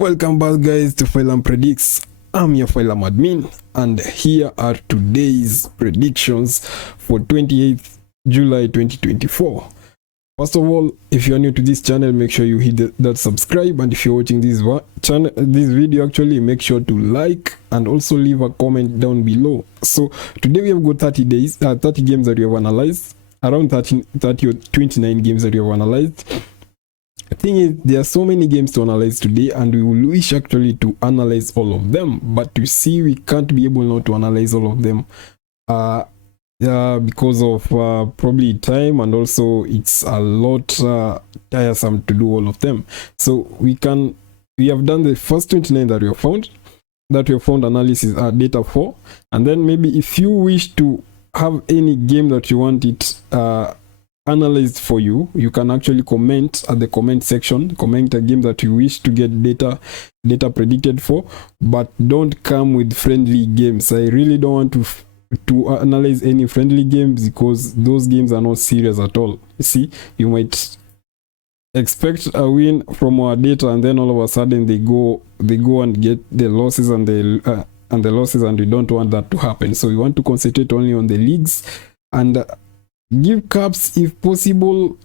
Welcome back, guys, to Phylum Predicts. I'm your Phylum admin, and here are today's predictions for 28th July 2024. First of all, if you're new to this channel, make sure you hit that subscribe, and if you're watching this video, actually, make sure to like and also leave a comment down below. So today we have got 30 games that we have analyzed, around 30 or 29 games that we have analyzed. The thing is, there are so many games to analyze today, and we will wish actually to analyze all of them, but you see, we can't be able not to analyze all of them because of probably time, and also it's a lot tiresome to do all of them. So we have done the first 29 that we have found analysis data for, and then maybe if you wish to have any game that you want it analyzed for you, you can actually comment at the comment section, comment a game that you wish to get data predicted for, but don't come with friendly games. I really don't want to analyze any friendly games, because those games are not serious at all. You see, you might expect a win from our data, and then all of a sudden they go and get the losses and we don't want that to happen. So we want to concentrate only on the leagues and give caps if possible,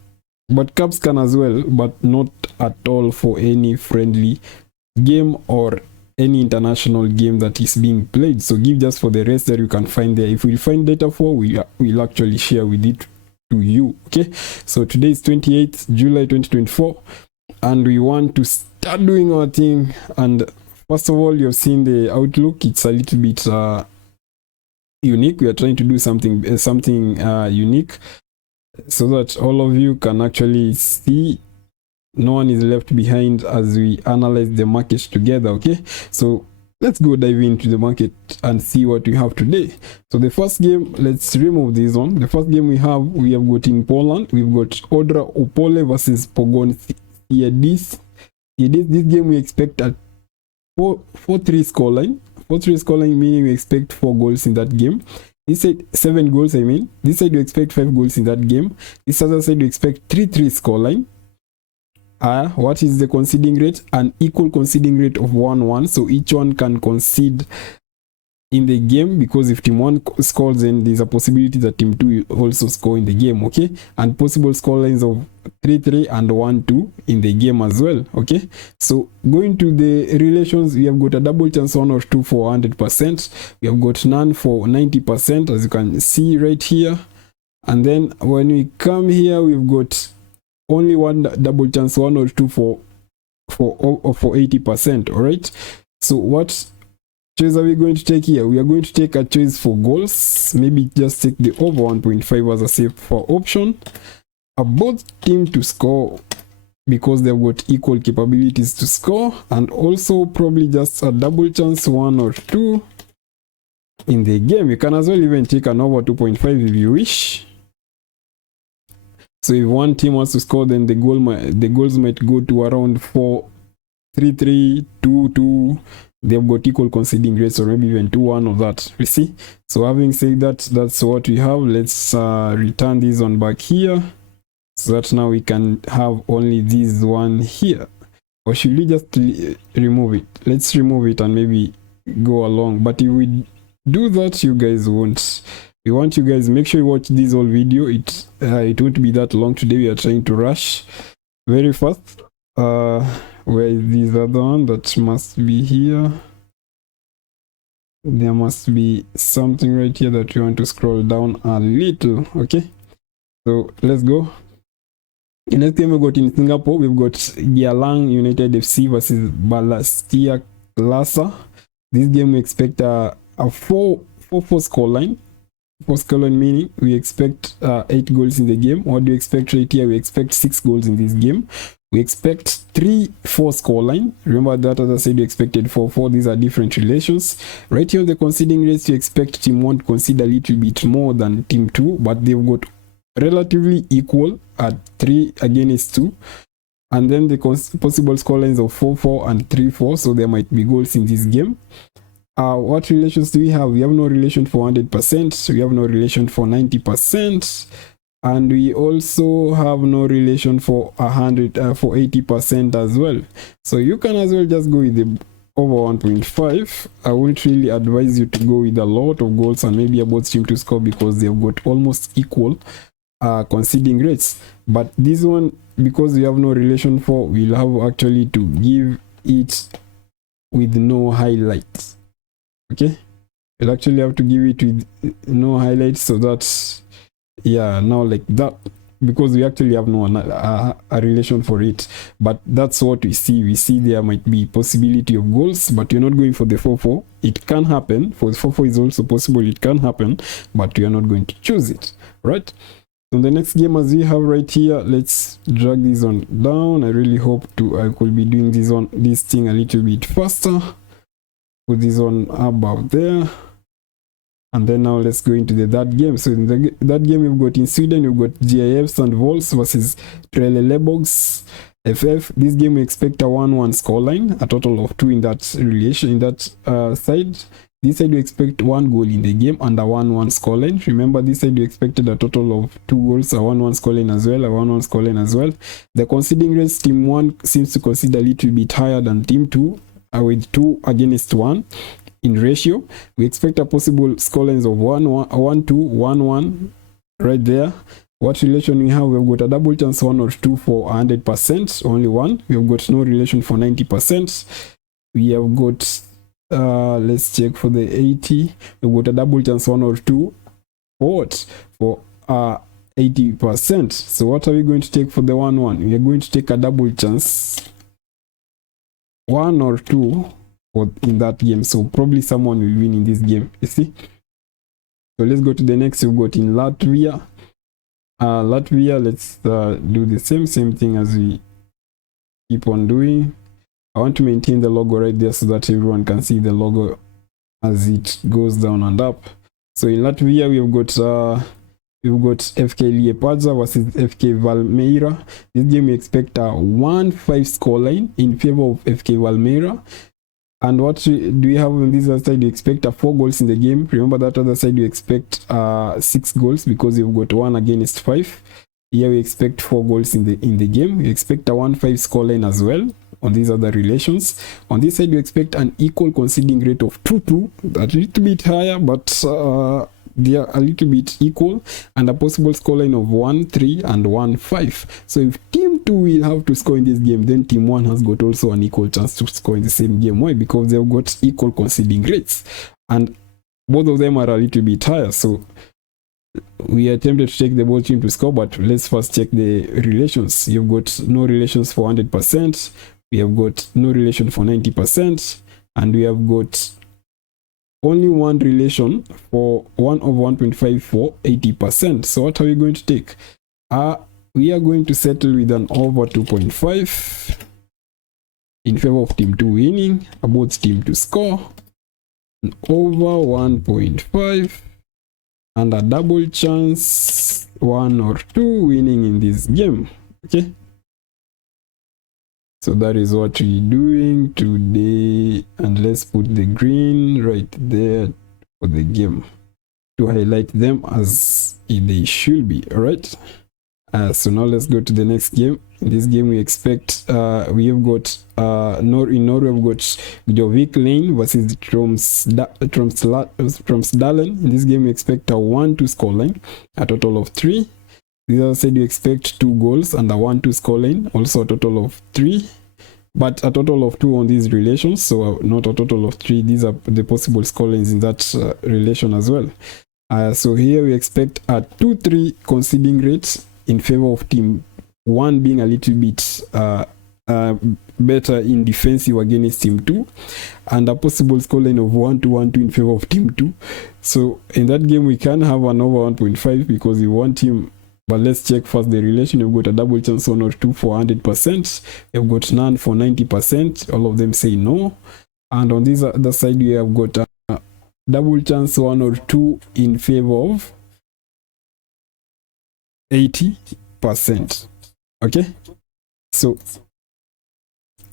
but caps can as well, but not at all for any friendly game or any international game that is being played. So give just for the rest that you can find there. If we find data for, we'll actually share with it to you. Okay, so today is 28th July 2024, and we want to start doing our thing. And first of all, you've seen the outlook. It's a little bit unique. We are trying to do something unique, so that all of you can actually see no one is left behind as we analyze the market together. Okay, so let's go dive into the market and see what we have today. So the first game, let's remove this one. The first game we have got in Poland. We've got Odra Opole versus Pogoń Siedlce. This game we expect at 4-3 scoreline. 4-3 scoreline, meaning we expect 4 goals in that game. This side 7 goals, I mean. This side we expect 5 goals in that game. This other side we expect 3-3 scoreline. What is the conceding rate? An equal conceding rate of 1-1. So each one can concede in the game, because if team 1 scores, then there's a possibility that team 2 will also score in the game. Okay, and possible score lines of 3-3 and 1-2 in the game as well. Okay, so going to the relations, we have got a double chance 1 or 2 for 100%. We have got none for 90%, as you can see right here. And then when we come here, we've got only one double chance 1 or 2 for 80%. All right, so what choice are we going to take here? We are going to take a choice for goals. Maybe just take the over 1.5 as a safe for option. Both team to score, because they've got equal capabilities to score, and also probably just a double chance 1 or 2 in the game. You can as well even take an over 2.5 if you wish. So if one team wants to score, then the goals might go to around 4-3-3, 2-2. They've got equal conceding rates, or maybe even 2-1 of that. You see? So having said that, that's what we have. Let's return this one back here, so that now we can have only this one here. Or should we just remove it? Let's remove it and maybe go along. But if we do that, you guys won't. We want you guys, make sure you watch this whole video. It won't be that long today. We are trying to rush very fast. Where is this other one? That must be here. There must be something right here that we want to scroll down a little. Okay, so let's go. The next game we got in Singapore, we've got Geylang United FC versus Balestier Lhasa. This game we expect a 4-4 scoreline. 4 scoreline, meaning we expect 8 goals in the game. What do you expect right here? We expect 6 goals in this game. We expect 3-4 scoreline. Remember that, as I said, you expected 4-4. These are different relations. Right here on the conceding rates, you expect team 1 to concede a little bit more than team 2, but they've got relatively equal at 3 against 2. And then the possible scorelines of 4-4 and 3-4. So there might be goals in this game. What relations do we have? We have no relation for 100%. So we have no relation for 90%. and we also have no relation for 80% as well. So you can as well just go with the over 1.5. I won't really advise you to go with a lot of goals and maybe a both team to score, because they've got almost equal conceding rates. But this one, because we have no relation for, we'll have actually to give it with no highlights. Okay, we'll actually have to give it with no highlights, so that's, yeah, now like that, because we actually have no a relation for it. But that's what we see there might be possibility of goals, but we're not going for the 4-4. It can happen. For the 4-4 is also possible, it can happen, but we are not going to choose it, right? So the next game, as we have right here, let's drag this one down. I really hope I could be doing this thing a little bit faster. Put this one about there. And then now let's go into the third game. So in that game, we've got in Sweden, we've got GIFs and Vols versus Trelleborgs FF. This game we expect a 1-1 scoreline, a total of 2 in that relation, in that side. This side we expect 1 goal in the game and a 1-1 scoreline. Remember, this side we expected a total of 2 goals, a 1-1 scoreline as well, a 1-1 scoreline as well. The conceding rates, team 1 seems to concede a little bit higher than team 2, with 2 against 1 in ratio. We expect a possible scorelines of 1-1, 1-2, 1-1 right there. What relation we have? We've got a double chance 1 or 2 for 100%, only 1. We've got no relation for 90%. We have got let's check for the 80. We've got a double chance 1 or 2 for what? For 80%. So what are we going to take for the 1-1? We are going to take a double chance 1 or 2 in that game. So probably someone will win in this game, you see. So let's go to the next. We've got in Latvia. Latvia, let's do the same thing as we keep on doing. I want to maintain the logo right there so that everyone can see the logo as it goes down and up. So in Latvia, we've got FK Liepaja versus FK Valmiera. This game we expect a 1-5 scoreline in favor of FK Valmiera. And what do we have on this other side? We expect 4 goals in the game. Remember, that other side we expect 6 goals because we've got 1 against 5. Here we expect 4 goals in the game. We expect a 1-5 scoreline as well on these other relations. On this side we expect an equal conceding rate of 2-2. That's a little bit higher, but they are a little bit equal, and a possible scoreline of 1-3 and 1-5. So if team 2 will have to score in this game, then team 1 has got also an equal chance to score in the same game. Why? Because they've got equal conceding rates, and both of them are a little bit higher. So we are tempted to take the both team to score, but let's first check the relations. You've got no relations for 100%. We have got no relation for 90%, and we have got only 1 relation for 1 over 1.5 for 80%. So what are we going to take? We are going to settle with an over 2.5 in favor of team 2 winning, both team to score, an over 1.5, and a double chance 1 or 2 winning in this game. Okay, so that is what we're doing today, and let's put the green right there for the game to highlight them as they should be. All right, so now let's go to the next game. In this game we expect we have got in Norway we've got Gjovik Lane versus Tromsdalen. In this game we expect a 1-2 scoreline, a total of 3. The other side you expect 2 goals and a 1-2 scoreline, also a total of 3, but a total of 2 on these relations, so not a total of 3. These are the possible scorelines in that relation as well. So here we expect a 2-3 conceding rate in favor of team 1 being a little bit better in defensive against team 2, and a possible scoreline of 1-1-2 in favor of team 2. So in that game we can have an over 1.5 because we want team. But let's check first the relation. We've got a double chance 1 or 2 for 100%. We've got none for 90%. All of them say no. And on this other side, we have got a double chance 1 or 2 in favor of 80%. Okay? So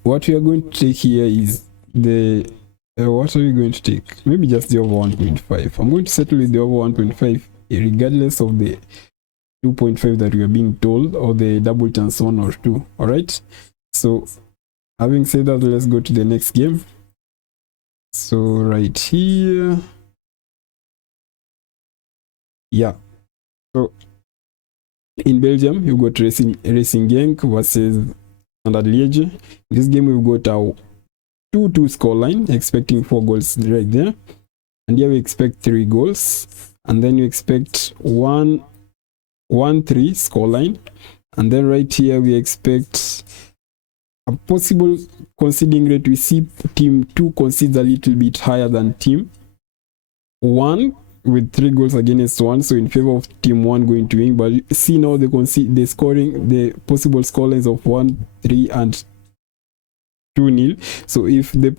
what we are going to take here is the what are we going to take? Maybe just the over 1.5. I'm going to settle with the over 1.5 regardless of the 2.5 that we are being told, or the double chance 1 or 2. All right, so having said that, let's go to the next game. So right here, yeah, so in Belgium you've got Racing Genk versus Standard Liège. In this game we've got a 2-2 scoreline, expecting 4 goals right there, and here we expect 3 goals, and then you expect 1-3 scoreline, and then right here we expect a possible conceding rate. We see team 2 concedes a little bit higher than team 1 with 3 goals against 1, so in favor of team 1 going to win. But see now the scoring, the possible scorelines of 1-3 and 2-0. So if the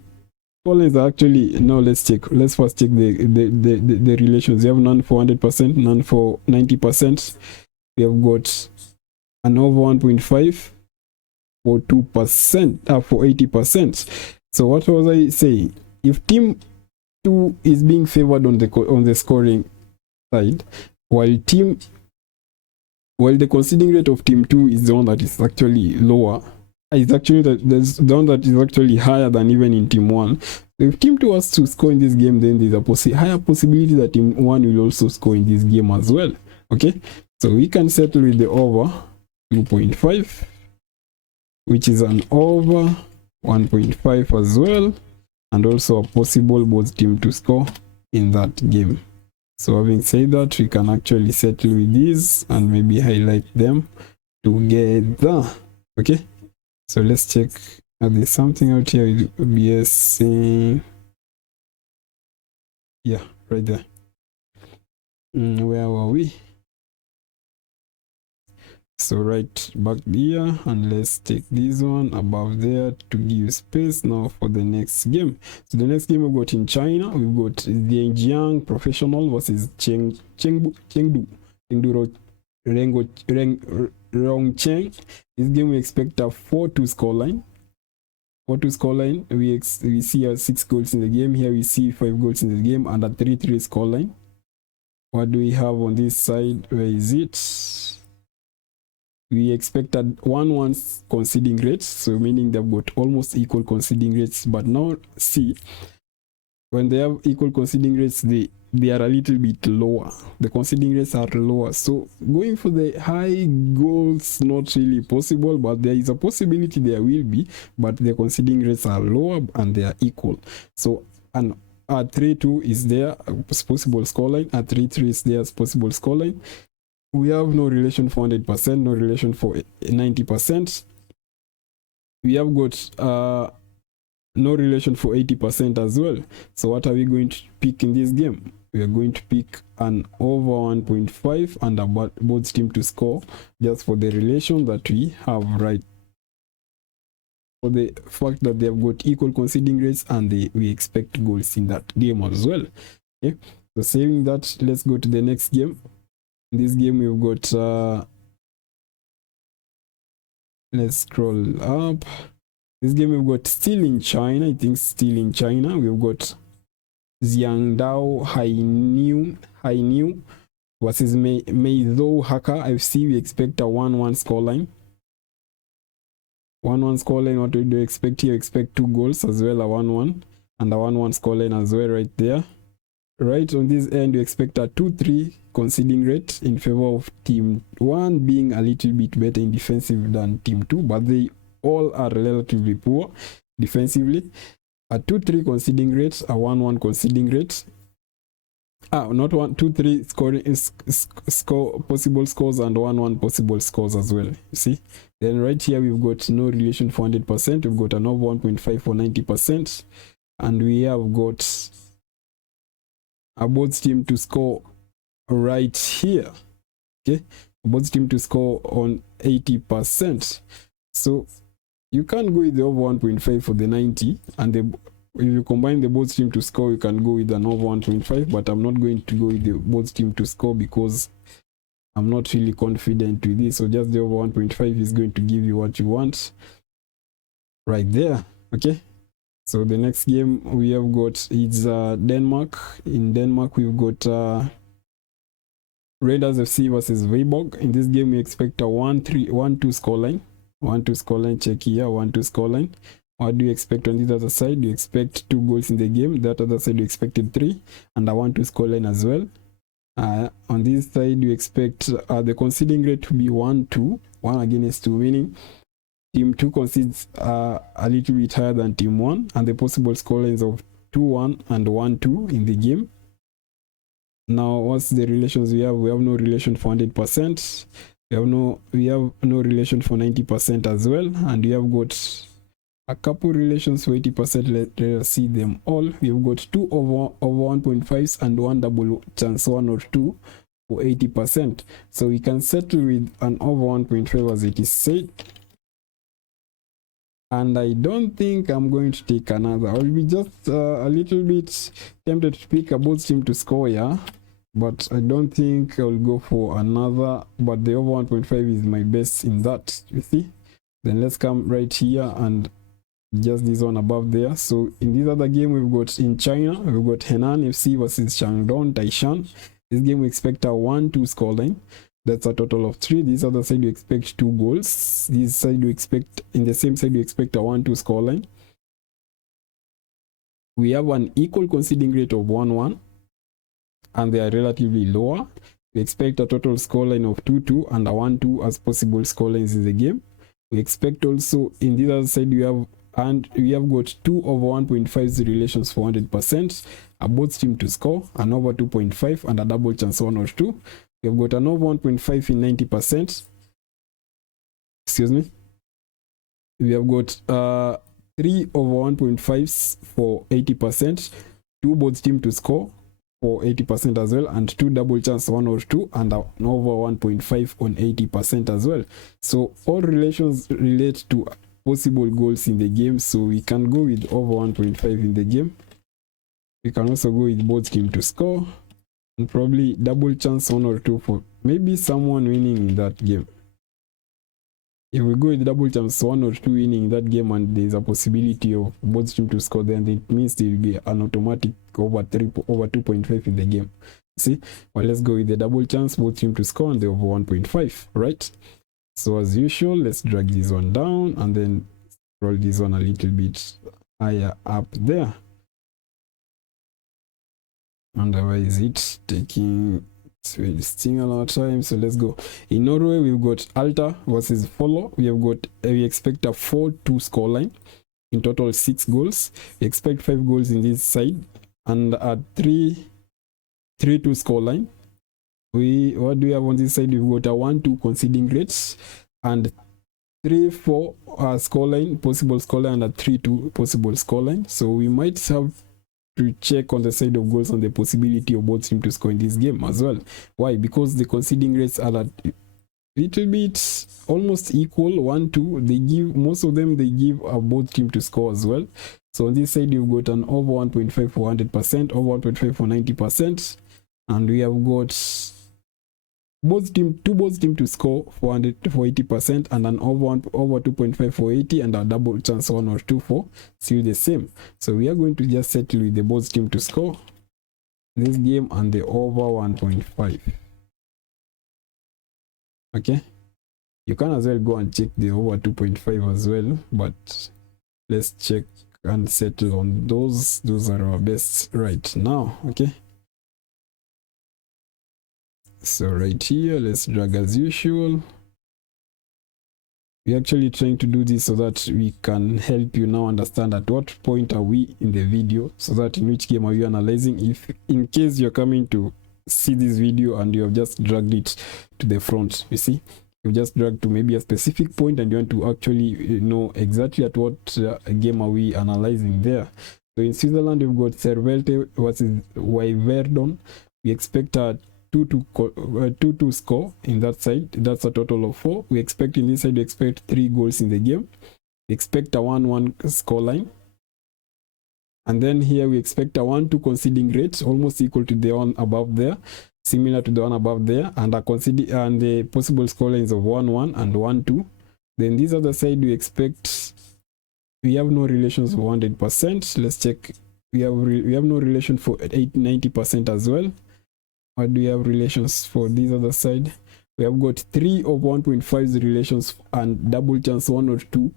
scorelines are actually, now let's first check the relations. We have none for 100%, none for 90%. We have got an over 1.5 for 2%, for 80%. So what was I saying? If team 2 is being favored on the scoring side, while the conceding rate of team 2 is the one that is actually lower, it's actually the one that is actually higher than even in team 1. So if team 2 has to score in this game, then there's a higher possibility that team 1 will also score in this game as well. Okay, so we can settle with the over 2.5, which is an over 1.5 as well, and also a possible both team to score in that game. So having said that, we can actually settle with these and maybe highlight them together. Okay, so let's check. There's something out here with OBS saying, yeah, right there. Where were we? So right back here, and let's take this one above there to give space now for the next game. So the next game we've got in China, we've got Zhejiang Professional versus Chengdu Rongcheng. This game we expect a 4-2 scoreline. 4-2 scoreline. We see 6 goals in the game. Here we see 5 goals in the game and a 3-3 scoreline. What do we have on this side? Where is it? We expected 1-1 conceding rates, so meaning they've got almost equal conceding rates. But now see, when they have equal conceding rates, they are a little bit lower. The conceding rates are lower, so going for the high goals not really possible, but there is a possibility there will be, but the conceding rates are lower and they are equal. So an a 3-2 is there as possible scoreline, a 3-3 is there as possible scoreline. We have no relation for 100%, no relation for 90%. We have got no relation for 80% as well. So what are we going to pick in this game? We are going to pick an over 1.5 and a both team to score, just for the relation that we have, right? For the fact that they have got equal conceding rates and we expect goals in that game as well. Okay, so saying that, let's go to the next game. In this game we've got let's scroll up. This game we've got still in China. I think still in China. We've got Jiangdao Hainiu versus Meizhou Haka FC. We expect a 1-1 scoreline. 1-1 scoreline. What do you expect here? You expect 2 goals as well, a 1-1 and a 1-1 scoreline as well right there. Right on this end, you expect a 2-3 conceding rate in favor of team 1 being a little bit better in defensive than team 2, but they all are relatively poor defensively. A 2-3 conceding rate, a 1-1 conceding rate. Not 1-2-3 scoring possible scores and 1-1 possible scores as well. You see? Then right here we've got no relation for 100%. We've got an over 1.5 for 90%, and we have got a both team to score right here. Okay, both team to score on 80%. So you can go with the over 1.5 for the 90, and if you combine the both team to score, you can go with an over 1.5, but I'm not going to go with the both team to score because I'm not really confident with this. So just the over 1.5 is going to give you what you want right there. Okay, so the next game we have got is Denmark. In Denmark we've got Raiders FC versus Viborg. In this game, we expect a 1-2 scoreline. 1-2 scoreline, check here, 1-2 scoreline. What do you expect on this other side? You expect 2 goals in the game. That other side, you expected 3, and a 1-2 scoreline as well. On this side, you expect the conceding rate to be 1-2, 1 against 2, meaning Team 2 concedes a little bit higher than Team 1, and the possible scorelines of 2-1 and 1-2 in the game. Now, what's the relations we have? We have no relation for 100%. We have no relation for 90% as well, and we have got a couple relations for 80%. Let's see them all. We've got 2 over 1.5s and 1 double chance 1 or 2 for 80%. So we can settle with an over 1.5 as it is said. And I don't think I'm going to take another. I'll be just a little bit tempted to pick a both team to score, yeah, but I don't think I'll go for another. But the over 1.5 is my best in that, you see. Then let's come right here and just this one above there. So in this other game, we've got in China, we've got Henan FC versus Shandong Taishan. This game we expect a 1-2 scoreline. That's a total of 3. This other side you expect 2 goals. This side you expect, in the same side you expect a 1-2 scoreline. We have an equal conceding rate of 1-1, and they are relatively lower. We expect a total scoreline of 2-2 and a 1-2 as possible scorelines in the game. We expect also in this other side we have got 2 over 1.5 relations for 100%, a both team to score, an over 2.5 and a double chance 1 or 2. We have got an over 1.5 in 90%. Excuse me. We have got 3 over 1.5s for 80%, 2 both team to score for 80% as well, and 2 double chance 1 or 2 and an over 1.5 on 80% as well. So all relations relate to possible goals in the game, so we can go with over 1.5 in the game. We can also go with both team to score, and probably double chance 1 or 2 for maybe someone winning in that game. If we go with double chance 1 or 2 winning in that game and there's a possibility of both team to score, then it means there will be an automatic over 2.5 in the game. See? Well, let's go with the double chance, both team to score, and the over 1.5, right? So as usual, let's drag this one down and then roll this one a little bit higher up there. And why is it taking a lot of time? So let's go. In Norway, we've got Alta versus Follow. We expect a 4-2 scoreline. In total, 6 goals. We expect 5 goals in this side and a 3-2 scoreline. What do we have on this side? We've got a 1-2 conceding rates and 3-4 scoreline, possible scoreline, and a 3-2 possible scoreline. So we might have to check on the side of goals on the possibility of both teams to score in this game as well. Why? Because the conceding rates are a little bit almost equal, 1-2. Most of them give both team to score as well. So on this side you've got an over 1.5 for 100%, over 1.5 for 90%, and we have got both team to score for 80%, and an over 2.5 for 80, and a double chance 1 or 2 for still the same. So we are going to just settle with the both team to score this game and the over 1.5. Okay, you can as well go and check the over 2.5 as well, but let's check and settle on those. Those are our best right now. Okay, so right here, let's drag as usual. We're actually trying to do this so that we can help you now understand at what point are we in the video, so that in which game are you analyzing, if in case you're coming to see this video and you have just dragged it to the front. You see, you just dragged to maybe a specific point and you want to actually know exactly at what game are we analyzing there. So in Switzerland, we've got Cervelte versus Wyverdon. We expect a 2-2 score in that side. That's a total of 4. We expect in this side, we expect 3 goals in the game. We expect a 1-1 scoreline. And then here we expect a 1-2 conceding rate, almost equal to the one above there, similar to the one above there, and the possible scorelines of 1-1 and 1-2. Then this other side we expect, we have no relations for 100%. Let's check. We have no relation for 90% as well. What do we have relations for this other side? We have got 3 of 1.5's relations and double chance 1 or 2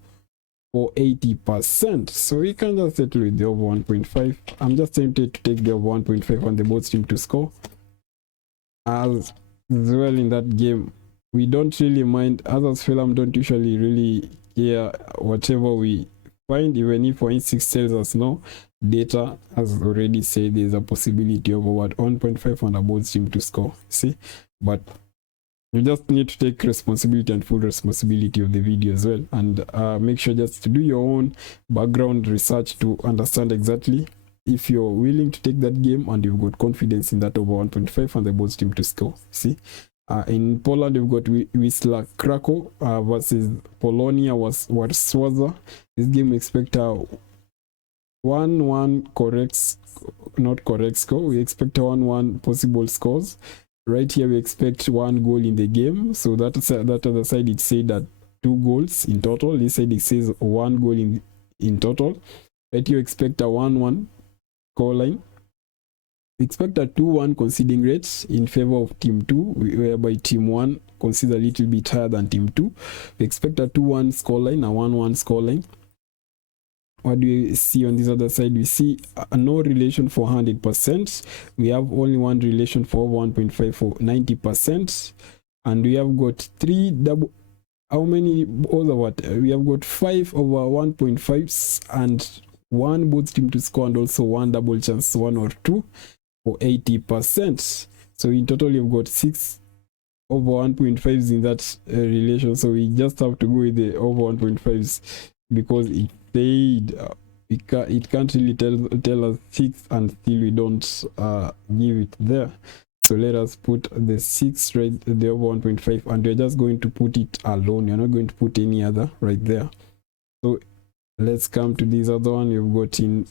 for 80%. So we can just settle with the over 1.5. I'm just tempted to take the over 1.5 on the both team to score. As well in that game, we don't really mind. Others film don't usually really care whatever we find, even if for instance tells us no. Data has already said there's a possibility of over 1.5 on the both team to score. See, but you just need to take responsibility and full responsibility of the video as well, and make sure just to do your own background research to understand exactly if you're willing to take that game and you've got confidence in that over 1.5 and the both team to score. See, in Poland we've got Wisla Krakow versus Polonia Warsaw. This game we expect a 1-1 not correct score. We expect a 1-1 possible scores. Right here we expect 1 goal in the game. So that other side it said that 2 goals in total. This side it says 1 goal in total. Right here we expect a 1-1 scoreline. We expect a 2-1 conceding rate in favor of team 2, whereby team 1 concedes a little bit higher than team 2. We expect a 2-1 scoreline, a 1-1 scoreline. What do we see on this other side? We see no relation for 100%. We have only one relation for 1.5 for 90%. And we have got 3 double. How many over what? We have got 5 over 1.5s and 1 both team to score, and also 1 double chance 1 or 2 for 80%. So in total you've got 6 over 1.5s in that relation. So we just have to go with the over 1.5s because it said it can't really tell us 6 and still we don't give it there. So let us put the 6 right, the over 1.5, and we're just going to put it alone. You're not going to put any other right there. So let's come to this other one you've got in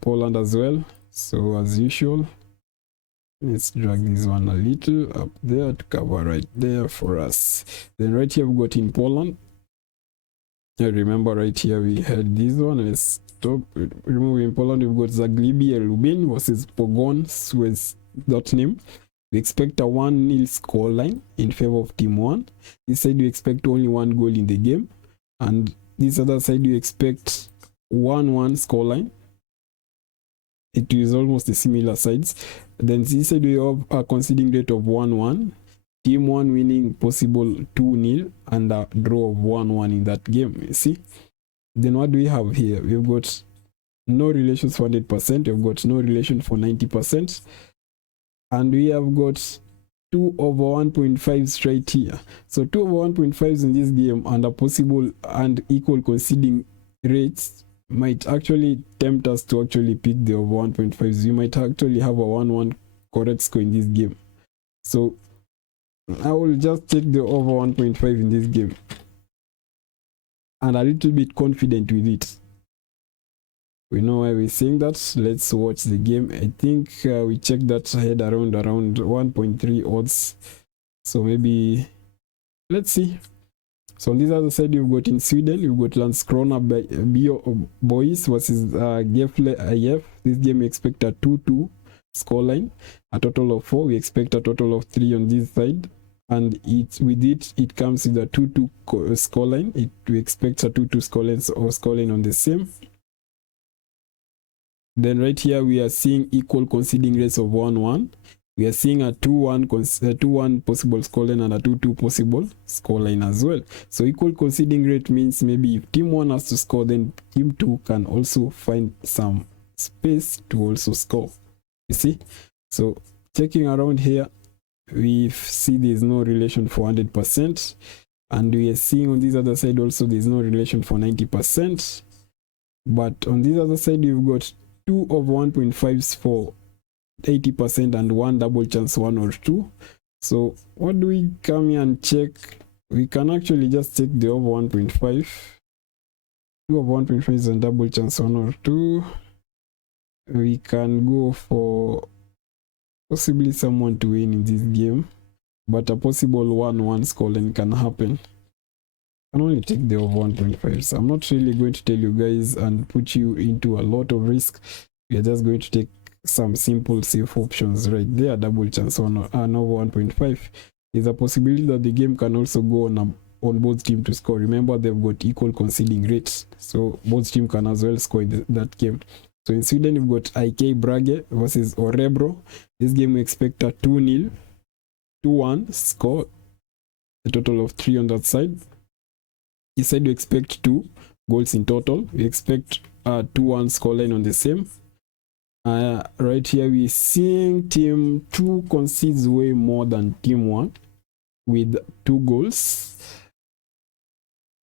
Poland as well. So as usual, let's drag this one a little up there to cover right there for us. Then right here we've got in Poland. Remember right here we had this one. Let's stop. Remember in Poland we've got Zagłębie Lubin versus Pogoń Suez. That name. We expect a 1-0 score line in favor of team 1. This side we expect only 1 goal in the game, and this other side we expect 1-1 score line. It is almost the similar sides. Then this side we have a conceding rate of 1-1. Team 1 winning possible 2-0 and a draw of 1-1 in that game. You see. Then what do we have here? We've got no relations for 100%. We've got no relation for 90%. And we have got 2 over 1.5 straight here. So 2 over 1.5s in this game, and a possible and equal conceding rates might actually tempt us to actually pick the over 1.5s. You might actually have a 1-1 correct score in this game. So I will just take the over 1.5 in this game, and a little bit confident with it. We know why we're saying that. Let's watch the game. I think we checked that ahead around 1.3 odds. So maybe let's see. So on this other side, you've got in Sweden, you've got Landskrona Boys versus Gefle IF. This game we expect a 2-2 scoreline, a total of 4. We expect a total of 3 on this side, and it comes with a 2-2 scoreline. We expect a 2-2 scoreline on the same. Then right here we are seeing equal conceding rates of 1-1. We are seeing a 2-1 possible scoreline and a 2-2 possible scoreline as well. So equal conceding rate means maybe if team 1 has to score, then team 2 can also find some space to also score. You see? So checking around here, we see there's no relation for 100%. And we are seeing on this other side also there's no relation for 90%. But on this other side, we've got 2 over 1.5s for 80% and 1 double chance 1 or 2. So what do we come here and check? We can actually just take the over 1.5. 2 over 1.5 and double chance 1 or 2. We can go for possibly someone to win in this game, but a possible 1-1 scoreline can happen. I can only take the over 1.5. So I'm not really going to tell you guys and put you into a lot of risk. We are just going to take some simple safe options right there. Double chance on an over 1.5. There's a possibility that the game can also go on both teams to score. Remember, they've got equal conceding rates, so both teams can as well score in that game. So in Sweden, we've got IK Brage versus Orebro. This game we expect a 2-0, 2-1 score, a total of 3 on that side. This side we expect 2 goals in total. We expect a 2-1 scoreline on the same. Right here we're seeing team 2 concedes way more than team 1 with 2 goals.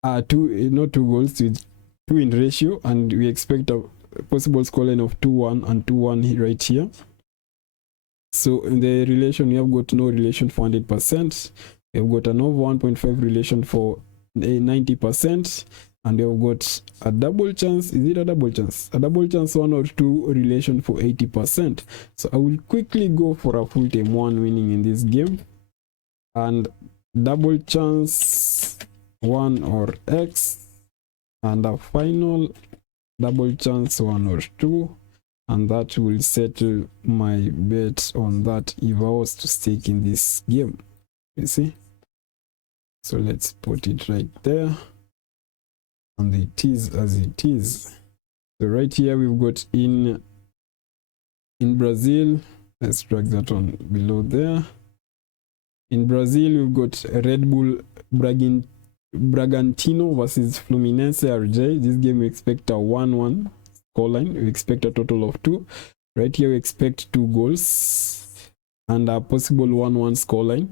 Not 2 goals, with 2 in ratio, and we expect a possible scoreline of 2-1 and 2-1 right here. So in the relation, we have got no relation for 100%. We have got an over 1.5 relation for 90%, and we have got a double chance. Is it a double chance? A double chance 1 or 2 relation for 80%. So I will quickly go for a full team 1 winning in this game, and double chance 1 or X, and a final double chance 1 or 2, and that will settle my bet on that if I was to stake in this game. You see? So let's put it right there, and it is as it is. So right here we've got in Brazil. Let's drag that on below there. In Brazil, we've got Red Bull Bragantino versus Fluminense RJ. This game we expect a 1-1 scoreline. We expect a total of 2. Right here we expect 2 goals and a possible 1-1 scoreline.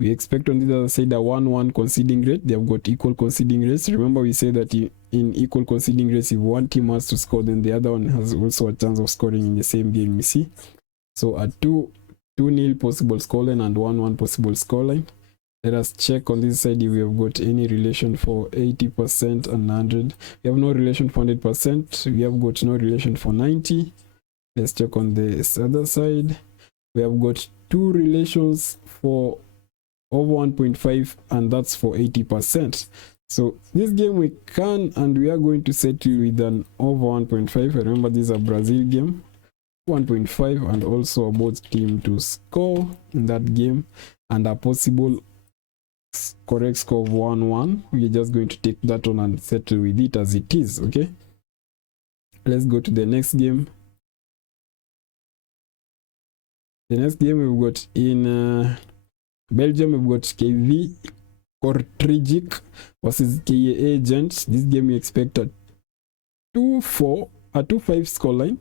We expect on the other side a 1-1 conceding rate. They have got equal conceding rates. Remember, we say that in equal conceding rates, if one team has to score, then the other one has also a chance of scoring in the same game, you see. So a 2-0 possible scoreline and 1-1 possible scoreline. Let us check on this side if we have got any relation for 80% and 100. We have no relation for 100%. We have got no relation for 90. Let's check on this other side. We have got 2 relations for over 1.5, and that's for 80%. So this game we can, and we are going to settle with an over 1.5. Remember, this is a Brazil game. 1.5, and also both team to score in that game, and a possible correct score of 1-1. We're just going to take that one and settle with it as it is. Okay, let's go to the next game. The next game we've got in Belgium. We've got KV Kortrijk versus KA Agents. This game we expect a 2-5 scoreline.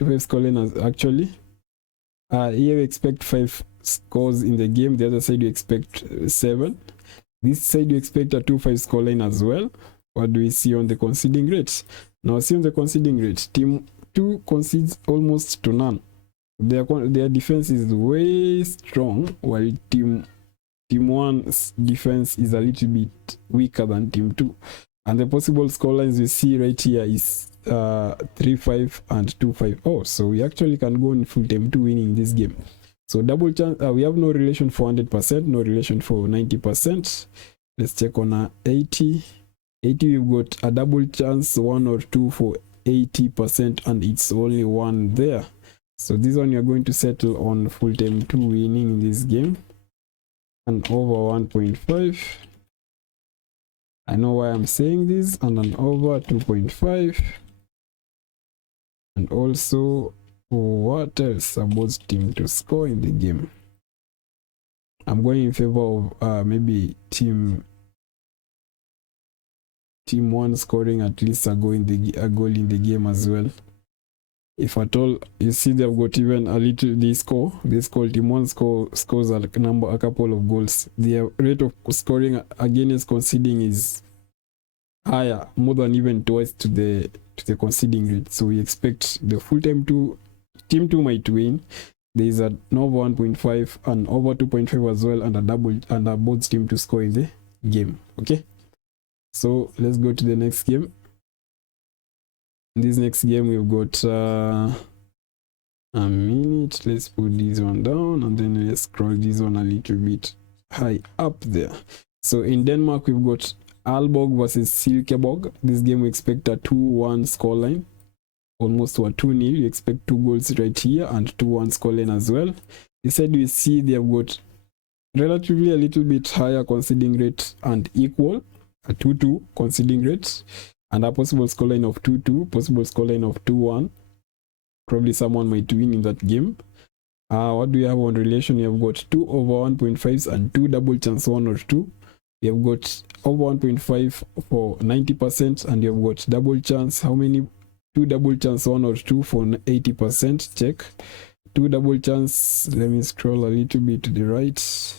2-5 scoreline actually. Here we expect 5 scores in the game. The other side you expect 7. This side you expect a 2-5 scoreline as well. What do we see on the conceding rate? Now see on the conceding rate, team 2 concedes almost to none. Their defense is way strong, while team 1's defense is a little bit weaker than team 2. And the possible scorelines we see right here is 3-5 and 2-5. Oh, so we actually can go in full team 2 winning this game. So double chance. We have no relation for 100%, no relation for 90%. Let's check on a 80. 80, we've got a double chance 1 or 2 for 80%, and it's only 1 there. So this one you're going to settle on full team 2 winning in this game, and over 1.5. I know why I'm saying this, and an over 2.5. And also, what else about team to score in the game? I'm going in favor of maybe team 1 scoring at least a goal in the game as well. If at all, you see they've got even a little, they score team 1 scores a couple of goals. Their rate of scoring against conceding is higher, more than even twice to the conceding rate. So we expect the full team 2 might win. There is an over 1.5 and over 2.5 as well, and a double, and a both team to score in the game. Okay, so let's go to the next game. In this next game we've got a minute. Let's put this one down, and then let's scroll this one a little bit high up there. So in Denmark we've got Aalborg versus Silkeborg. This game we expect a 2-1 scoreline, almost to a 2-0. You expect 2 goals right here and 2-1 scoreline as well. Instead, we see they have got relatively a little bit higher conceding rate and equal, a 2-2 conceding rate, and a possible scoreline of 2-2, possible scoreline of 2-1. Probably someone might win in that game. What do we have on relation? We have got 2 over 1.5s and 2 double chance 1 or 2. We have got over 1.5 for 90%, and you have got double chance. How many? 2 double chance 1 or 2 for 80%. Check. 2 double chance. Let me scroll a little bit to the right.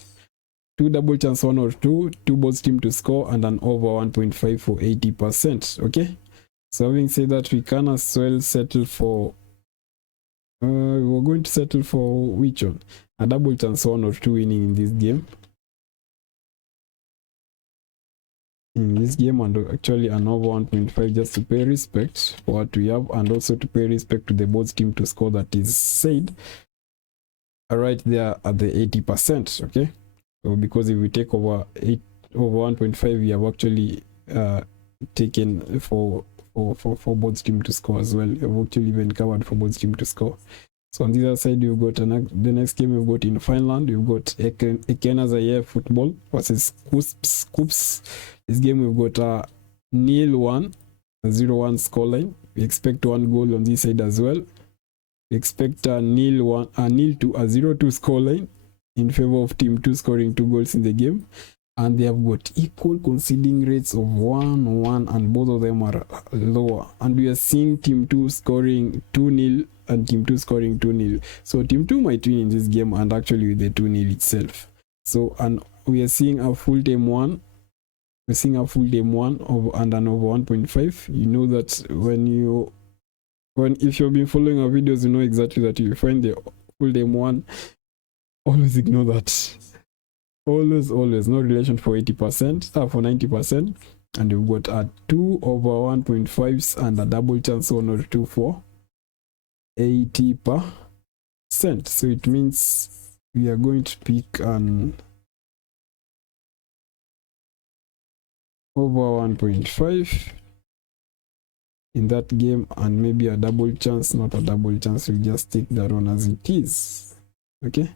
2 double chance 1 or 2, 2 both team to score, and an over 1.5 for 80%. Okay. So having said that, we can as well settle for. We're going to settle for which one? A double chance 1 or 2 winning in this game. And actually an over 1.5, just to pay respect for what we have, and also to pay respect to the both team to score that is said right there at the 80%. Okay, so because if we take over 1.5, we have actually taken for both team to score as well. We have actually been covered for both team to score. So on the other side, you've got the next game we've got in Finland. We've got Ekenazayev football versus Kups. This game we've got a 0-1, a 0-1 scoreline. We expect 1 goal on this side as well. We expect a 0-1, a 0-2, a 0-2 scoreline in favor of team 2 scoring 2 goals in the game. And they have got equal conceding rates of 1-1, and both of them are lower. And we are seeing team 2 scoring 2-0 and team 2 scoring 2-0. So team 2 might win in this game, and actually with the 2-0 itself. So, and we are seeing a full time 1. We're seeing a full time 1 and an over 1.5. You know that if you've been following our videos, you know exactly that you find the full time 1. Always ignore that. Always no relation for 80%, for 90%, and you've got a 2 over 1.5s and a double chance 1 or 2 for 80%. So it means we are going to pick an over 1.5 in that game, and maybe a double chance, not a double chance. We just take that one as it is. Okay.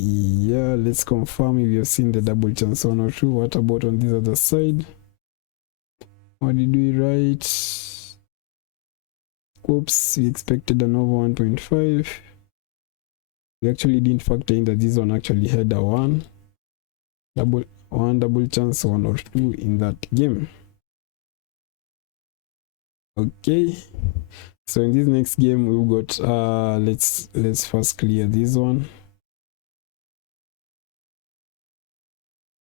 Yeah, let's confirm if you've seen the double chance 1 or 2. What about on this other side? What did we write? Oops, we expected an over 1.5. We actually didn't factor in that this one actually had a 1 double chance 1 or 2 in that game. Okay, so in this next game we've got let's first clear this one.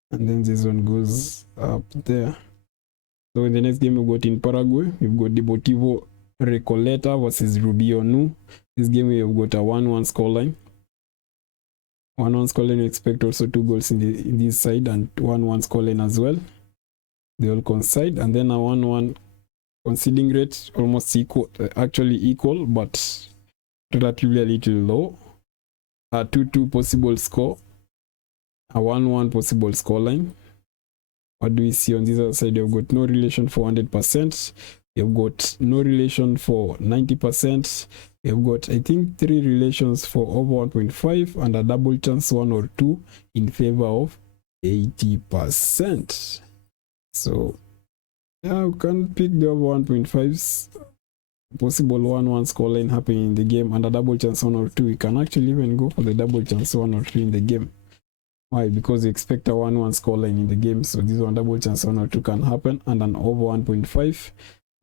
And then this one goes up there. So in the next game we've got in Paraguay, we've got Deportivo Recoleta versus Rubio Nu. This game we have got a 1-1 scoreline. 1-1 scoreline, we expect also 2 goals in this side, and 1-1 scoreline as well. They all concede, and then a 1-1 conceding rate, almost equal, actually equal, but relatively a little low. A 2-2 possible score. A 1-1 possible scoreline. What do we see on this other side? You've got no relation for 100%. You've got no relation for 90%. You've got, I think, 3 relations for over 1.5 and a double chance 1 or 2 in favor of 80%. So yeah, we can pick the over 1.5s. Possible 1-1 scoreline happening in the game, and a double chance 1 or 2. We can actually even go for the double chance 1 or 2 in the game. Why? Because we expect a 1-1 scoreline in the game, so this one double chance 1 or 2 can happen, and an over 1.5.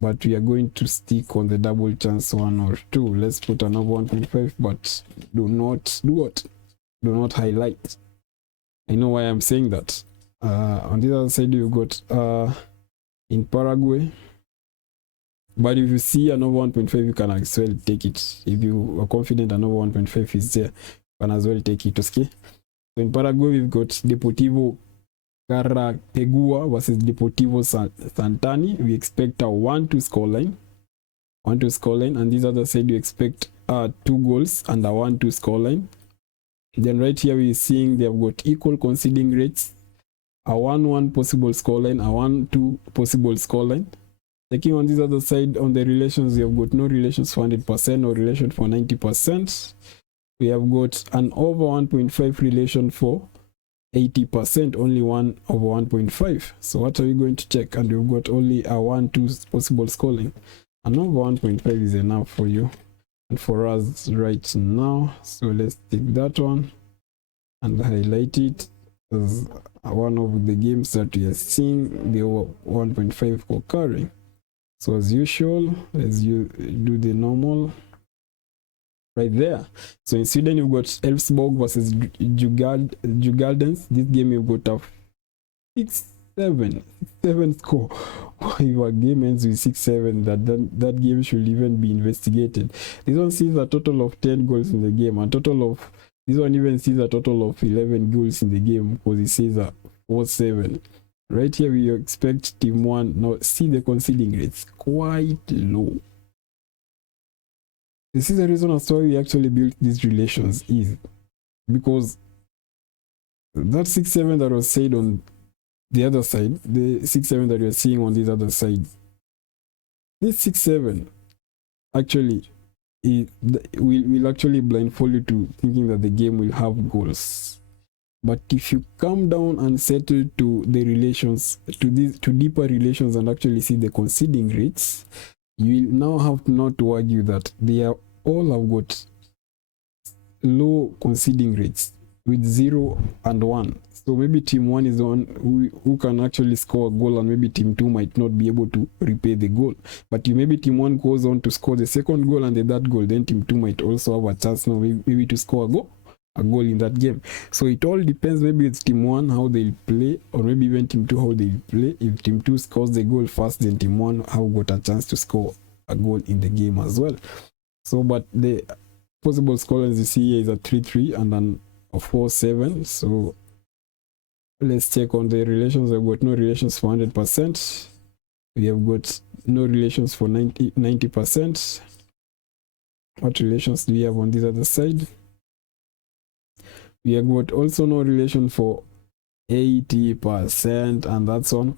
But we are going to stick on the double chance 1 or 2. Let's put an over 1.5, but do not do what? Do not highlight. I know why I'm saying that. On the other side, you got in Paraguay. But if you see an over 1.5, you can as well take it. If you are confident an over 1.5 is there, you can as well take it. Okay. So in Paraguay, we've got Deportivo Carapegua versus Deportivo Santani. We expect a 1-2 scoreline. 1-2 scoreline. And this other side, we expect 2 goals and a 1-2 scoreline. Then right here, we're seeing they've got equal conceding rates. A 1-1 possible scoreline, a 1-2 possible scoreline. Checking on this other side, on the relations, we have got no relations for 100%, no relation for 90%. We have got an over 1.5 relation for 80%, only 1 over 1.5. So what are we going to check? And we've got only a 1, 2 possible scoring. And over 1.5 is enough for you and for us right now. So let's take that one and highlight it as one of the games that we are seeing the over 1.5 occurring. So as usual, let's do the normal right there. So in Sweden, you've got Elfsborg versus Djurgårdens. This game you've got a 6-7 score. If a game ends with 6-7, that game should even be investigated. This one sees a total of 10 goals in the game. This one even sees a total of 11 goals in the game because it says a 4-7. Right here we expect team 1. Now see the conceding rates quite low. This is the reason as to why we actually built these relations, is because that 6-7 that was said on the other side, the 6-7 that you're seeing on this other side, this 6-7 actually will actually blindfold you to thinking that the game will have goals. But if you come down and settle to the relations, to deeper relations, and actually see the conceding rates, you will now have not to argue that they are all have got low conceding rates with 0 and 1. So maybe team 1 is the one who can actually score a goal, and maybe team 2 might not be able to repay the goal. But maybe team 1 goes on to score the second goal and the third goal, then team 2 might also have a chance now maybe to score a goal in that game. So it all depends. Maybe it's team 1 how they'll play, or maybe even team 2 how they'll play. If team 2 scores the goal first, then team 1 have got a chance to score a goal in the game as well. So but the possible scorelines you see here is a 3-3 and then a 4-7. So let's check on the relations. I've got no relations for 100%. We have got no relations for 90%. What relations do we have on this other side? We have got also no relation for 80%, and that's one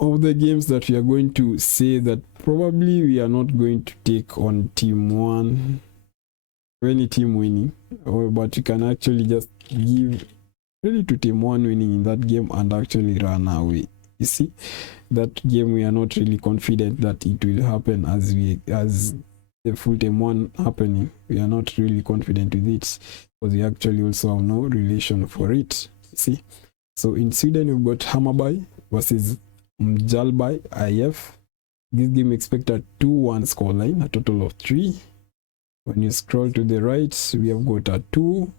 of the games that we are going to say that probably we are not going to take on team 1, any team winning, but you can actually just give really to team 1 winning in that game and actually run away. You see, that game we are not really confident that it will happen as the full team 1 happening. We are not really confident with it because we actually also have no relation for it. You see, so in Sweden we've got Hammarby versus Mjallby IF. This game expect a 2-1 scoreline, a total of 3. When you scroll to the right, we have got a 2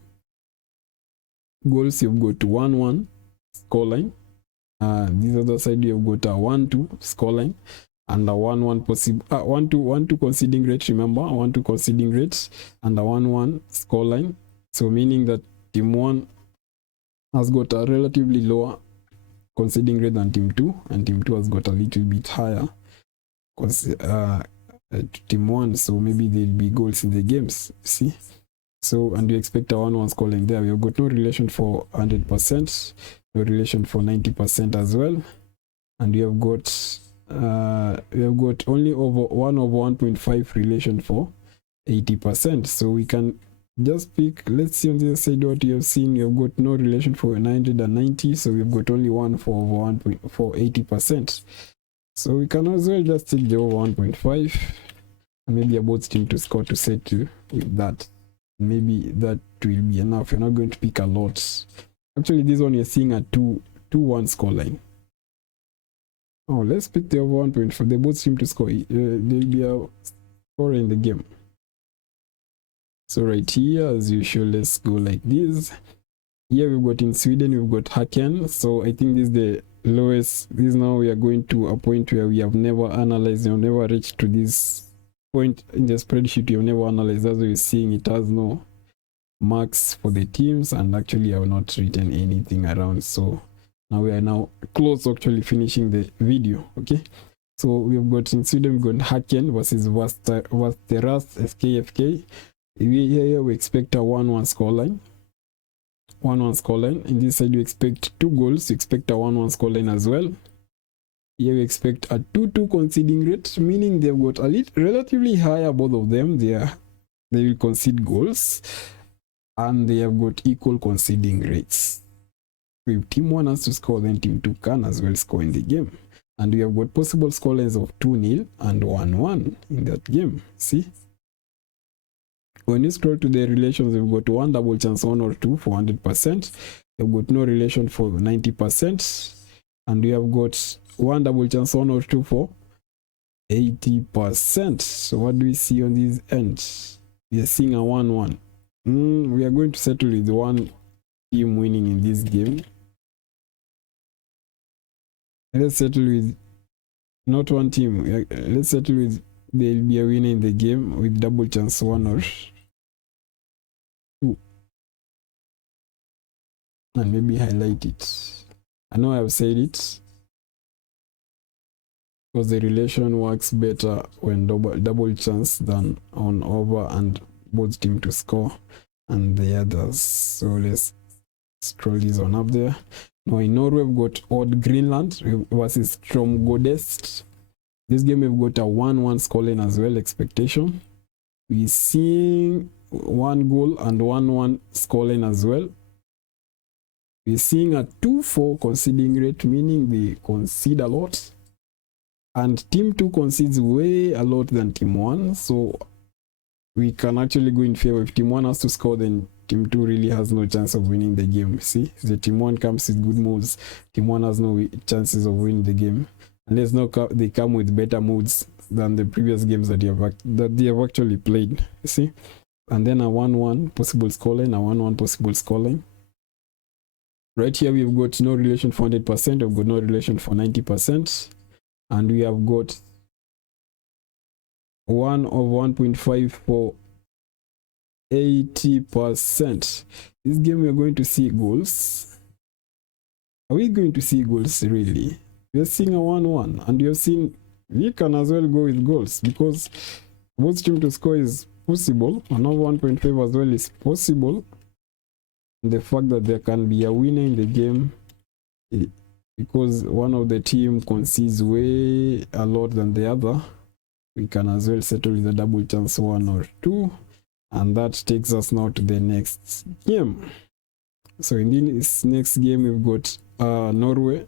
goals. You've got 1-1 scoreline. This other side you have got a 1-2 scoreline and a 1-1 possible 1-2 conceding rate. Remember, 1-2 conceding rate and a 1-1 scoreline. So meaning that team 1 has got a relatively lower conceding rate than team 2, and team 2 has got a little bit higher team 1. So maybe there'll be goals in the games. See, so and we expect a 1-1 scoreline there. We have got no relation for 100%, no relation for 90% as well, and we have got only over 1 over 1.5 relation for 80%. So we can just pick, let's see on the other side what you have seen. You have got no relation for 990, so we've got only 1 for over 80%. So we can as well just take the over 1.5 and maybe a both team to score to settle with that. Maybe that will be enough. You're not going to pick a lot. Actually, this one you're seeing a 2-1 scoreline. Oh, let's pick the over 1.5. They both seem to score. There'll be a score in the game. So right here, as usual, let's go like this. Here we've got in Sweden, we've got Häcken. So I think this is the lowest. This now we are going to a point where we have never analyzed, we have never reached to this point in the spreadsheet. We have never analyzed. That's why you're seeing it has no marks for the teams, and actually I have not written anything around. So now we are now close to actually finishing the video. Okay, so we've got in Sweden, we've got Häcken versus Västerås SKFK. Here we expect a 1-1 scoreline. 1-1 scoreline. In this side you expect 2 goals. You expect a 1-1 scoreline as well. Here we expect a 2-2 conceding rate, meaning they've got a relatively higher, both of them. They will concede goals, and they have got equal conceding rates. So if team 1 has to score, then team 2 can as well score in the game. And we have got possible scorelines of 2-0 and 1-1 in that game. See? When you scroll to the relations, we've got 1 double chance 1 or 2 for 100%. We've got no relation for 90%. And we have got 1 double chance 1 or 2 for 80%. So what do we see on this end? We are seeing a 1-1. We are going to settle with one team winning in this game. Let's settle with not one team. Let's settle with there'll be a winner in the game with double chance 1 or 2. And maybe highlight it. I know I've said it, because the relation works better when double chance than on over and both team to score and the others. So let's scroll this one up there. Now in Norway, we've got Odd Greenland versus Stromgodest. This game we've got a 1-1 scoreline as well, expectation. We're seeing 1 goal and 1-1 scoreline as well. We're seeing a 2-4 conceding rate, meaning they concede a lot. And team 2 concedes way a lot than team 1. So we can actually go in favor. If team 1 has to score, then team 2 really has no chance of winning the game. See, if the team 1 comes with good moves, team 1 has no chances of winning the game. Unless they come with better moves than the previous games that they have actually played. See? And then a 1-1 possible scoreline, a 1-1 possible scoreline. Right here we've got no relation for 100%, we've got no relation for 90%. And we have got 1 over 1.5 for 80%. This game we are going to see goals. Are we going to see goals really? We are seeing a 1-1, and you have seen we can as well go with goals, because both team to score is possible, and over 1.5 as well is possible. The fact that there can be a winner in the game, because one of the team concedes way a lot than the other, we can as well settle with a double chance 1 or 2, and that takes us now to the next game. So in this next game we've got Norway.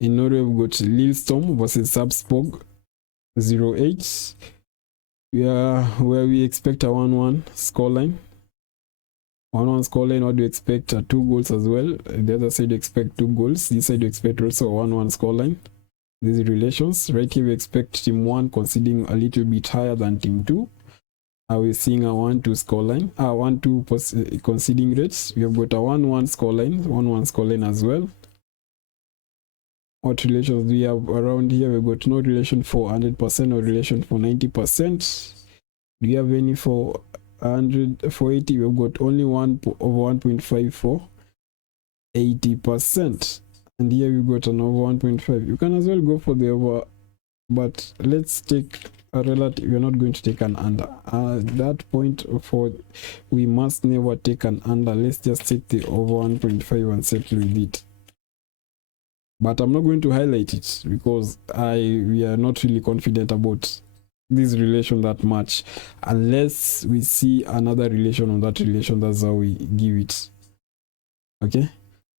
In Norway we've got Lillestrøm versus Sarpsborg 08, where we expect a 1-1 scoreline. 1-1 scoreline. What do you expect? 2 goals as well. The other side you expect 2 goals. This side you expect also a 1-1 scoreline. These relations. Right here we expect team 1 conceding a little bit higher than team 2. We're seeing a 1-2 scoreline. 1-2 conceding rates. We have got a 1-1 scoreline. 1-1 scoreline as well. What relations do we have around here? We've got no relation for 100% or relation for 90%. Do you have any for 100 for 80? We've got only 1 over 1.5 for 80%. And here we've got an over 1.5. You can as well go for the over, but let's take a relative. We're not going to take an under. That point for we must never take an under. Let's just take the over 1.5 and settle with it. But I'm not going to highlight it because we are not really confident about this relation that much, unless we see another relation on that relation. That's how we give it. Okay,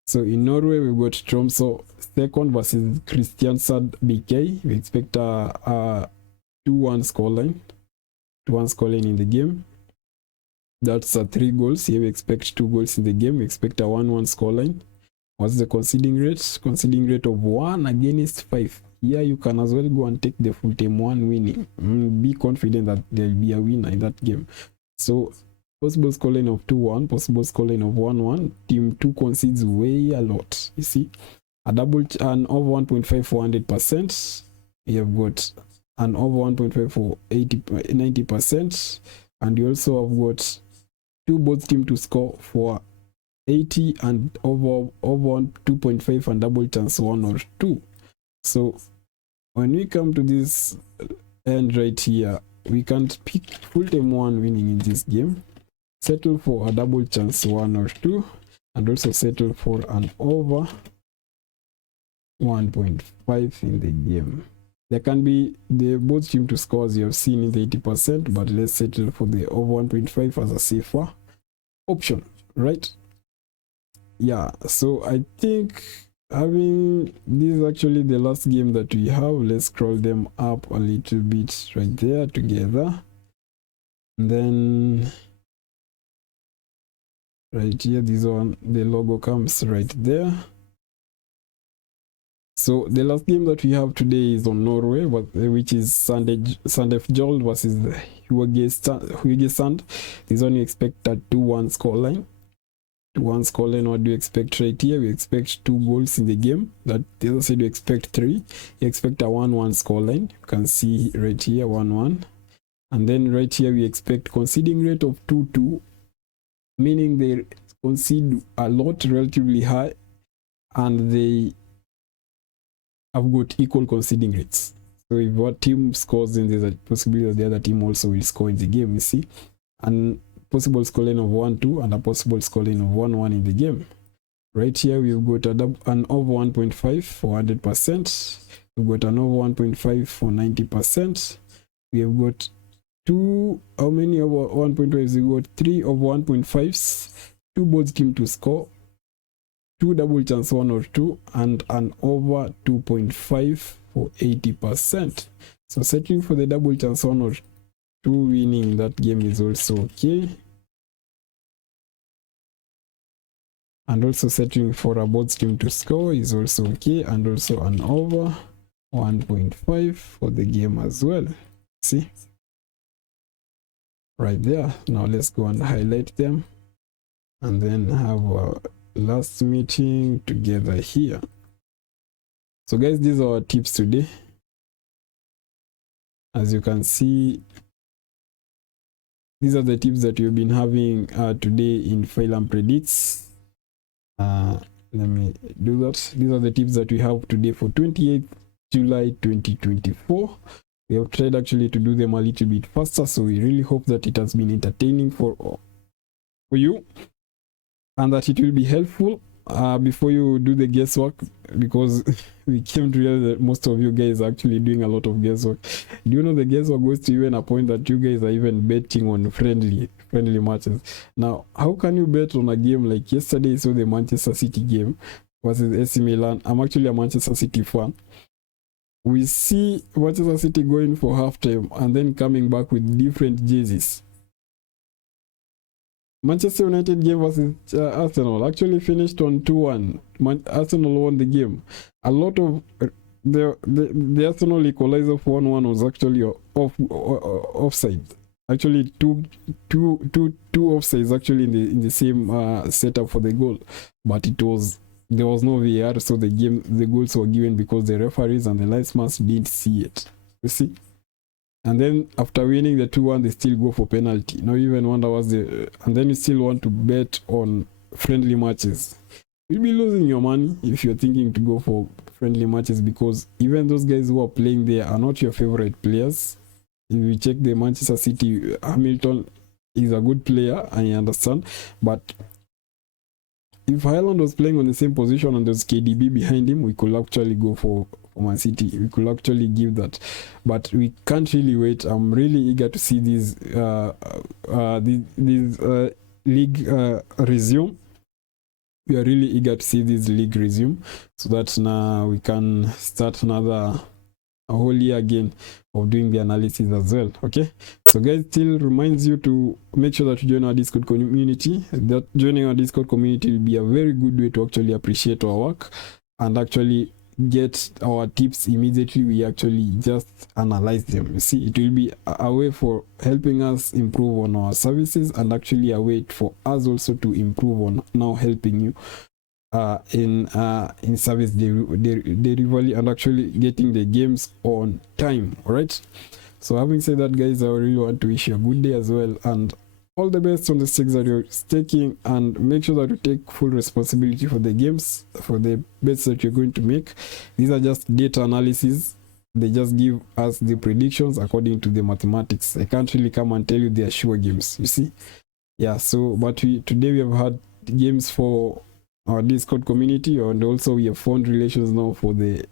so in Norway we've got Tromsø second versus Kristiansand BK. We expect a 2-1 scoreline. 2-1 scoreline in the game. That's 3 goals. Here we expect 2 goals in the game. We expect a 1-1 scoreline. What's the conceding rate? Conceding rate of 1 against 5. Here you can as well go and take the full team 1 winning. Be confident that there'll be a winner in that game. So possible scoreline of 2-1, possible scoreline of 1-1. Team 2 concedes way a lot. You see, an over 1.5 for 100%. You have got an over 1.5 for 90%, and you also have got both team to score for 80 and over 2.5 and double chance 1 or 2. So when we come to this end right here, we can't pick full team 1 winning in this game, settle for a double chance 1 or 2, and also settle for an over 1.5 in the game. There can be the both team to score as you have seen in the 80%, but let's settle for the over 1.5 as a safer option, right? Yeah, so I think having this is actually the last game that we have. Let's scroll them up a little bit right there together. And then right here, this one, the logo comes right there. So the last game that we have today is on Norway, which is Sandefjord versus Haugesund. This one you expect a 2-1 scoreline. 2-1 scoreline. What do you expect right here? We expect 2 goals in the game. That the other side you expect 3. You expect a 1-1 scoreline. You can see right here 1-1. And then right here we expect conceding rate of 2-2, meaning they concede a lot, relatively high, and they have got equal conceding rates. So if what team scores, then there's a possibility that the other team also will score in the game, you see. And possible scoreline of 1-2 and a possible scoreline of 1-1 in the game. Right here we've got an over 1.5 for 100%. We've got an over 1.5 for 90%. We have got how many over 1.5s? We got 3 over 1.5s, 2 both team to score, 2 double chance 1 or 2, and an over 2.5 for 80%. So settling for the double chance 1 or 2 winning in that game is also okay. And also settling for a both team to score is also okay, and also an over 1.5 for the game as well. See? Right there. Now let's go and highlight them and then have a last meeting together here. So guys, these are our tips today. As you can see, these are the tips that we've been having today in Fail and Predicts. Let me do that. These are the tips that we have today for 28th July 2024. We have tried actually to do them a little bit faster, so we really hope that it has been entertaining for you and that it will be helpful before you do the guesswork, because we came to realize that most of you guys are actually doing a lot of guesswork. Do you know the guesswork goes to even a point that you guys are even betting on friendly matches? Now, how can you bet on a game like yesterday? So the Manchester City game versus AC Milan. I'm actually a Manchester City fan. We see Manchester City going for halftime and then coming back with different jerseys. Manchester United game versus Arsenal actually finished on 2-1. Arsenal won the game. A lot of the Arsenal equalizer for 1-1 was actually offside. Actually, two offsides actually in the same setup for the goal, but there was no VAR, so the goals were given because the referees and the linesmen didn't see it. You see? And then after winning the 2-1, they still go for penalty. Now you even wonder and then you still want to bet on friendly matches. You'll be losing your money if you're thinking to go for friendly matches, because even those guys who are playing there are not your favorite players. If you check the Manchester City, Hamilton is a good player, I understand, but if Haaland was playing on the same position and there's KDB behind him, we could actually go for Man City. We could actually give that, but we can't really wait. I'm really eager to see this league resume. We are really eager to see this league resume, so that now we can start a whole year again of doing the analysis as well. Okay, so guys, still reminds you to make sure that you join our Discord community. That joining our Discord community will be a very good way to actually appreciate our work and actually get our tips immediately. We actually just analyze them. You see, it will be a way for helping us improve on our services, and actually a way for us also to improve on now helping you in service delivery and actually getting the games on time. All right, so having said that, guys, I really want to wish you a good day as well, and all the best on the stakes that you're staking, and make sure that you take full responsibility for the games, for the bets that you're going to make. These are just data analysis. They just give us the predictions according to the mathematics. I can't really come and tell you they are sure games, you see. Yeah, so but today we have had games for our Discord community, and also we have found relations now for the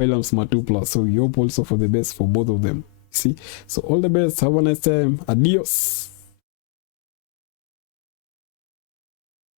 Phylum Smart 2 Plus. So we hope also for the best for both of them. See, so all the best. Have a nice time. Adios.